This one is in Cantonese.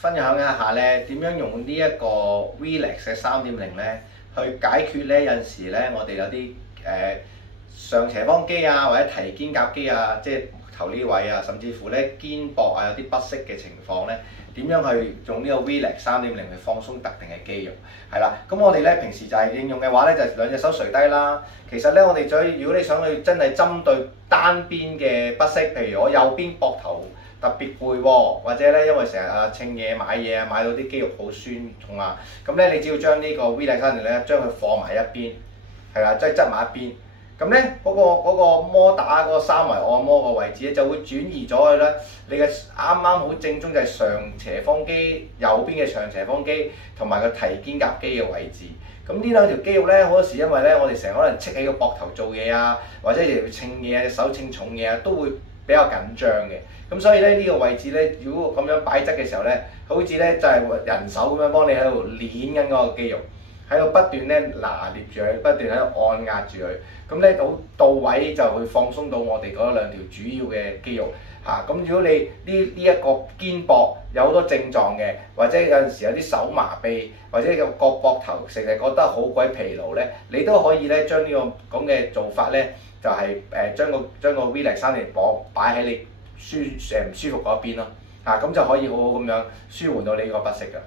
分享一下咧，點樣用呢一個 Relax 嘅3.0咧，去解決咧有陣時咧，我哋有啲上斜方肌啊，或者提肩胛肌啊，即係頭呢位啊，甚至乎咧肩膊啊有啲不適嘅情況咧，點樣去用呢個 Relax 3.0去放鬆特定嘅肌肉？係啦，咁我哋咧平時就係應用嘅話咧，就係兩隻手垂低啦。其實咧，我哋如果你想去真係針對單邊嘅不適，譬如我右邊膊頭特別攰喎，或者咧因為成日稱嘢買嘢啊，買到啲肌肉好酸痛啊，咁咧你只要將呢個 Relax 3.0咧，將佢放埋一邊，係啦，即係側埋一邊。咁咧嗰個摩打嗰個三維按摩個位置咧，就會轉移咗去咧你嘅啱啱好正中就係上斜方肌右邊嘅上斜方肌同埋個提肩胛肌嘅位置。咁呢兩條肌肉咧，好多時因為咧我哋成日可能戚起個膊頭做嘢啊，或者要稱嘢啊、隻手稱重嘢啊，都會比較緊張嘅。咁所以咧呢個位置咧，如果咁樣擺側嘅時候咧，好似咧就係人手咁樣幫你喺度攣緊嗰個肌肉。喺度不斷咧拿捏住佢，不斷喺度按壓住佢，咁咧到位就會放鬆到我哋嗰兩條主要嘅肌肉嚇。咁如果你呢一個肩膊有好多症狀嘅，或者有陣時有啲手麻痹，或者個膊頭成日覺得好鬼疲勞咧，你都可以咧將呢個咁嘅做法咧，就係將個 Relax 3.0磅擺喺你唔舒服嗰一邊咯嚇，咁就可以好好咁樣舒緩到你呢個不適㗎。